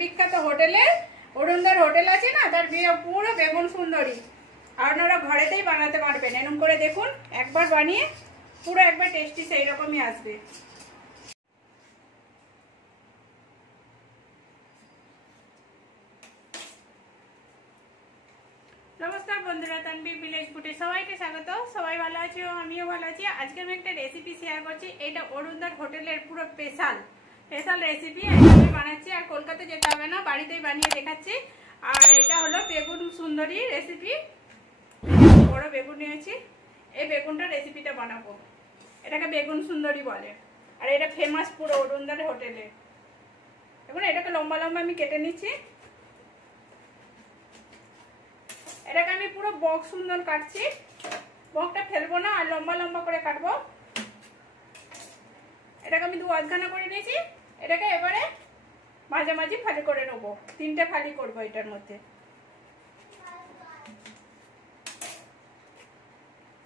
বিখ্যাত হোটেলে অরুণদার হোটেল আছে না, তার পুরো বেগুন সুন্দরী। আর ওনারা ঘরেতেই বানাতে পারবেন। এরকম করে দেখুন, একবার বানিয়ে পুরো একবার টেস্টি সেই রকমই আসবে। নমস্কার বন্ধুরা, তানভীর ভিলেজ ফুডে সবাইকে স্বাগত। সবাই ভালো আছি, আমিও ভালো আছি। আজকে আমি একটা রেসিপি শেয়ার করছি। এটা অরুণদার হোটেলের পুরো স্পেশাল রেসিপি আমি বানাচ্ছি। আর কলকাতা যেতে হবে না, বাড়িতেই বানিয়ে দেখাচ্ছি। আর এটা হলো বেগুন সুন্দরী রেসিপি। বড় বেগুন নিয়েছি, এই বেগুনটা রেসিপিটা বানাবো। এটাকে বেগুন সুন্দরী বলে। আর এটা ফেমাস পুরো অরুণদার হোটেলে। এখন এটাকে লম্বা লম্বা আমি কেটে নিচ্ছি। এটাকে আমি পুরো বক সুন্দর কাটছি, বকটা ফেলবো না, আর লম্বা লম্বা করে কাটবো। এটাকে আমি 2 আধখানা করে নিয়েছি। এটাকে এবারে মাঝামাঝি ফালি করে নেবো, 3টে ফালি করবো এটার মধ্যে।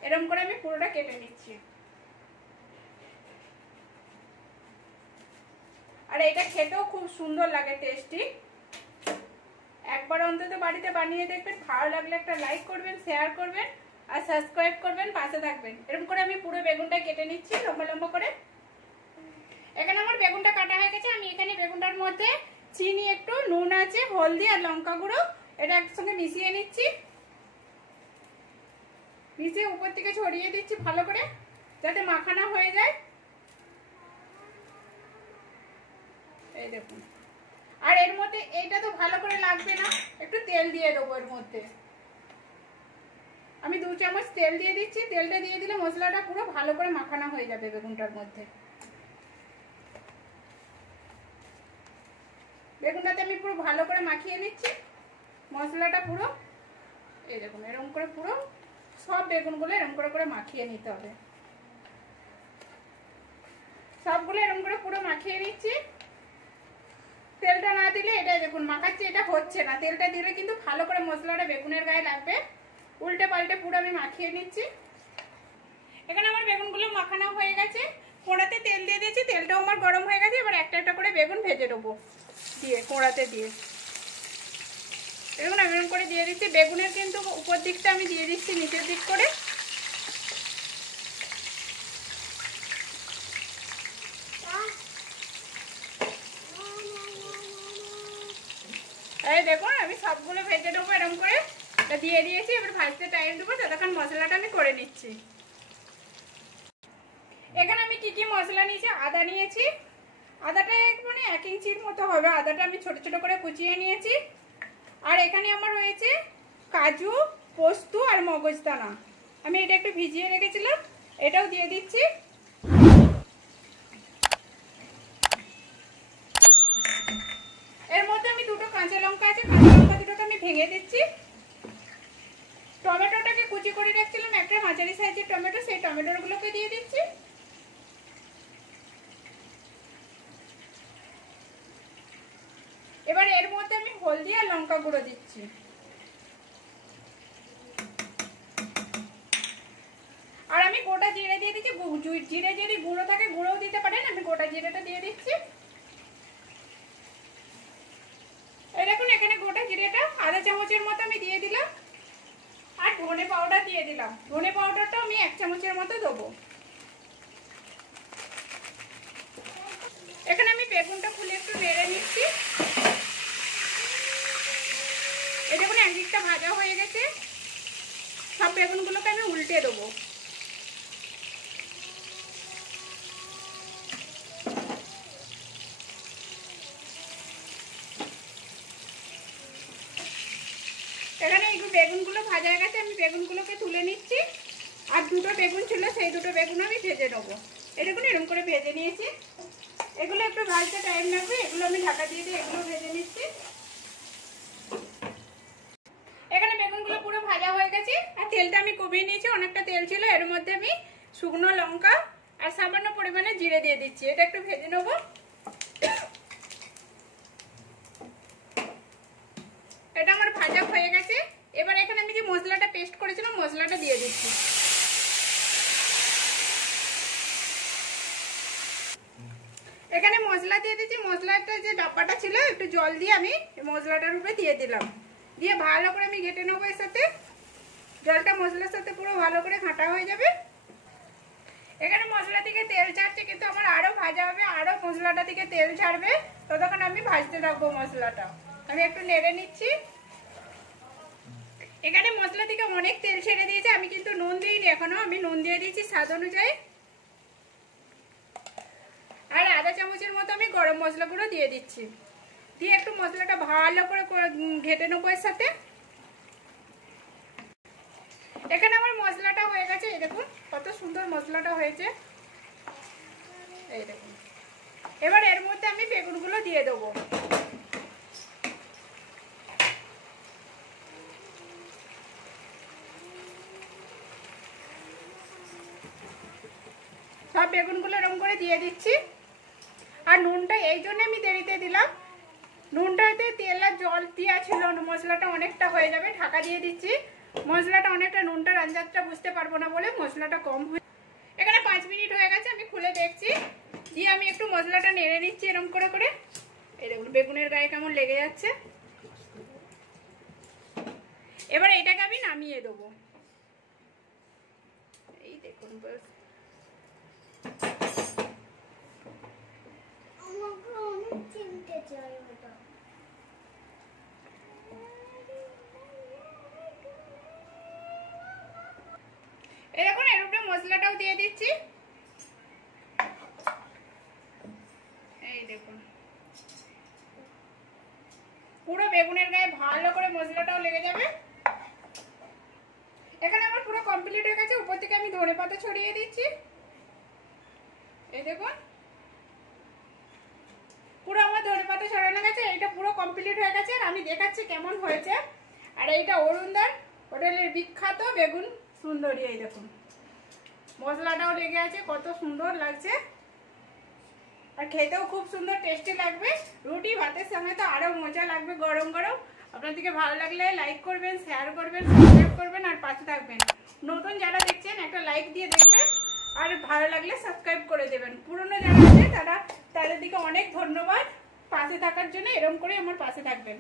এরকম করে আমি পুরোটা কেটে নিচ্ছি। আর এটা খেতেও খুব সুন্দর লাগে, টেস্টি। একবার অন্তত বাড়িতে বানিয়ে দেখবেন। ভালো লাগলে একটা লাইক করবেন, শেয়ার করবেন আর সাবস্ক্রাইব করবেন, পাশে থাকবেন। এরকম করে আমি পুরো বেগুনটা কেটে নিচ্ছি লম্বা লম্বা করে। এখানে আমার বেগুনটা কাটা হয়ে গেছে। আমি এখানে বেগুনটার মধ্যে চিনি, একটু নুন আছে, হলদি আর লঙ্কা গুঁড়ো এটা একসঙ্গে মিশিয়ে নিচ্ছি। মিশিয়ে উপর থেকে ছড়িয়ে দিচ্ছি ভালো করে, যাতে মাখানা হয়ে যায়। এই দেখুন। আর এর মধ্যে এইটা তো ভালো করে লাগবে না, একটু তেল দিয়ে দেবো এর মধ্যে। আমি 2 চামচ তেল দিয়ে দিচ্ছি। তেলটা দিয়ে দিলে মশলাটা পুরো ভালো করে মাখানো হয়ে যাবে বেগুনটার মধ্যে। বেগুনটাতে আমি পুরো ভালো করে মাখিয়ে নিচ্ছি মশলাটা পুরো। এই দেখুন, এরকম করে পুরো সব বেগুনগুলো এরকম করে করে মাখিয়ে নিতে হবে। সবগুলো এরকম করে পুরো মাখিয়ে নিচ্ছি। তেলটা না দিলে, এটা দেখুন মাখাচ্ছি, এটা হচ্ছে না। তেলটা দিলে কিন্তু ভালো করে মশলাটা বেগুনের গায়ে লাগবে। উল্টে পাল্টে পুরো আমি মাখিয়ে নিচ্ছি। এখানে আমার বেগুনগুলো মাখানো হয়ে গেছে। কড়াতে তেল দিয়ে দিয়েছি, তেলটাও আমার গরম হয়ে গেছে। এবার একটা একটা করে বেগুন ভেজে নেবো দিয়ে, কড়াতে দিয়ে। দেখুন আমি এরকম করে দিয়ে দিচ্ছি। বেগুনের কিন্তু উপর দিকটা আমি দিয়ে দিচ্ছি নিচের দিক করে। এই দেখুন আমি সবগুলো ভেজে নেবো এরকম করে। এটা দিয়ে দিয়েছি। এবার ভাজতে টাইম দেবো, ততক্ষণ মশলাটা আমি করে নিচ্ছি। এখানে আমি কি কি মশলা নিয়েছি, আদা নিয়েছি। আদাটা মানে 1 ইঞ্চির মতো হবে। আদাটা আমি ছোট ছোট করে কুচিয়ে নিয়েছি। আর এখানে আমার রয়েছে কাজু, পোস্ত আর মগজদানা। আমি এটা একটু ভিজিয়ে রেখেছিলাম, এটাও দিয়ে দিচ্ছি। এর মধ্যে আমি 2টো কাঁচা লঙ্কা আছে, কাঁচা লঙ্কা দুটোকে আমি ভেঙে দিচ্ছি। টমেটোটাকে কুচি করে রাখছিলাম, একটা মাঝারি সাইজের টমেটো, সেই টমেটোগুলোকে দিয়ে দিচ্ছি। এবার এর মধ্যে আমি হলদি আর লঙ্কা গুঁড়ো দিচ্ছি। আর আমি গোটা জিরে দিয়ে দিচ্ছি। জিরে যদি গুঁড়ো থাকে গুঁড়োও দিতে পারেন, আমি গোটা জিরেটা দিয়ে দিচ্ছি। এই দেখুন এখানে গোটা জিরেটা আধা চামচের মতো আমি দিয়ে দিলাম। আর ধনে পাউডার দিয়ে দিলাম। ধনে পাউডারটাও আমি 1 চামচের মতো দেবো। এখানে আমি বেগুনটা খুলে একটু নেড়ে নিচ্ছি। এই দেখুন একদিকটা ভাজা হয়ে গেছে। সব বেগুনগুলোকে আমি উল্টে দেবো। এখানে একটু বেগুনগুলো ভাজা হয়ে গেছে, আমি বেগুনগুলোকে তুলে নিচ্ছি। আর 2টো বেগুন ছিল, সেই 2টো বেগুন আমি ভেজে নেবো। এরকম এরকম করে ভেজে নিয়েছি। এগুলো একটু ভাজতে টাইম লাগবে, এগুলো আমি ঢাকা দিয়ে দিয়ে এগুলো ভেজে নিচ্ছি। এখানে বেগুনগুলো পুরো ভাজা হয়ে গেছে। আর তেলটা আমি কমিয়ে নিয়েছি, অনেকটা তেল ছিল। এর মধ্যে আমি শুকনো লঙ্কা আর সামান্য পরিমাণে জিরে দিয়ে দিচ্ছি। এটা একটু ভেজে নেবো। এটা আমার ভাজা হয়ে গেছে। এবার এখানে আমি যে মশলাটা পেস্ট করেছিলাম, মশলাটা দিয়ে দিচ্ছি। এখানে মশলা মশলা দিয়ে দিচ্ছি। মশলাটা যে ডাব্বাটা ছিল একটু জল দিয়ে আমি মশলাটার উপরে দিয়ে দিলাম, দিয়ে ভালো করে আমি ঘেটে নেবো। এর সাথে জলটা মশলার সাথে পুরো ভালো করে ঘাঁটা হয়ে যাবে। এখানে মশলা থেকে তেল ছাড়ছে, কিন্তু আমার আরো ভাজা হবে, আরো মশলাটা থেকে তেল ছাড়বে, ততক্ষণ আমি ভাজতে থাকবো মশলাটা। আমি একটু নেড়ে নিচ্ছি। এখানে মশলা থেকে অনেক তেল ছেড়ে দিয়েছে, আমি কিন্তু নুন দিইনি এখনো, আমি নুন দিয়ে দিয়েছি স্বাদ অনুযায়ী। আর আধা চামচের মতো আমি গরম মশলা গুঁড়ো দিয়ে দিচ্ছি, দিয়ে একটু মশলাটা ভালো করে ঘেটে নেবো এর সাথে। এখানে আমার মশলাটা হয়ে গেছে, এই দেখুন কত সুন্দর মশলাটা হয়েছে, এই দেখুন। এবার এর মধ্যে আমি বেগুনগুলো দিয়ে দেবো। সব বেগুনগুলো এরকম করে দিয়ে দিচ্ছি। আর নুনটা এই জন্য আমি দেরিতে দিলাম, নুনটাতে তেল আর জল দেওয়া ছিল, মশলাটা অনেকটা হয়ে যাবে, ঢাকা দিয়ে দিচ্ছি। মশলাটা অনেকটা, নুনটার আন্দাজটা বুঝতে পারবো না বলে মশলাটা কম হয়ে। এখানে 5 মিনিট হয়ে গেছে, আমি খুলে দেখছি, দিয়ে আমি একটু মশলাটা নেড়ে নিচ্ছি এরকম করে করে। এই দেখুন বেগুনের গায়ে কেমন লেগে যাচ্ছে। এবার এটাকে আমি নামিয়ে দেবো। এই দেখুন এরকম এর উপরে মশলাটাও দিয়ে দিচ্ছি। এই দেখুন পুরো বেগুনের গায়ে ভালো করে মশলাটাও লেগে যাবে। এখানে আমার পুরো কমপ্লিট হয়ে গেছে। উপর থেকে আমি ধনেপাতা ছড়িয়ে দিচ্ছি। এই দেখুন পুরো আমার ধনেপাতা ছড়ানো গেছে, এটা পুরো কমপ্লিট হয়ে গেছে। আর আমি দেখাচ্ছি কেমন হয়েছে। আর এইটা অরুণদার হোটেলের বিখ্যাত বেগুন সুন্দরী। এই দেখুন মশলাটাও লেগে আছে, কত সুন্দর লাগছে, আর খেতেও খুব সুন্দর টেস্টি লাগবে। রুটি ভাতের সঙ্গে তো আরো মজা লাগবে গরম গরম। আপনাদেরকে ভালো লাগলে লাইক করবেন, শেয়ার করবেন, সাবস্ক্রাইব করবেন, আর পাশে থাকবেন। নতুন যারা দেখছেন একটা লাইক দিয়ে দেখবেন, আর ভালো লাগলে সাবস্ক্রাইব করে দেবেন। পুরনো যারা আছে তাদের দিকে অনেক ধন্যবাদ পাশে থাকার জন্য। এরকম করে আমার পাশে থাকবেন।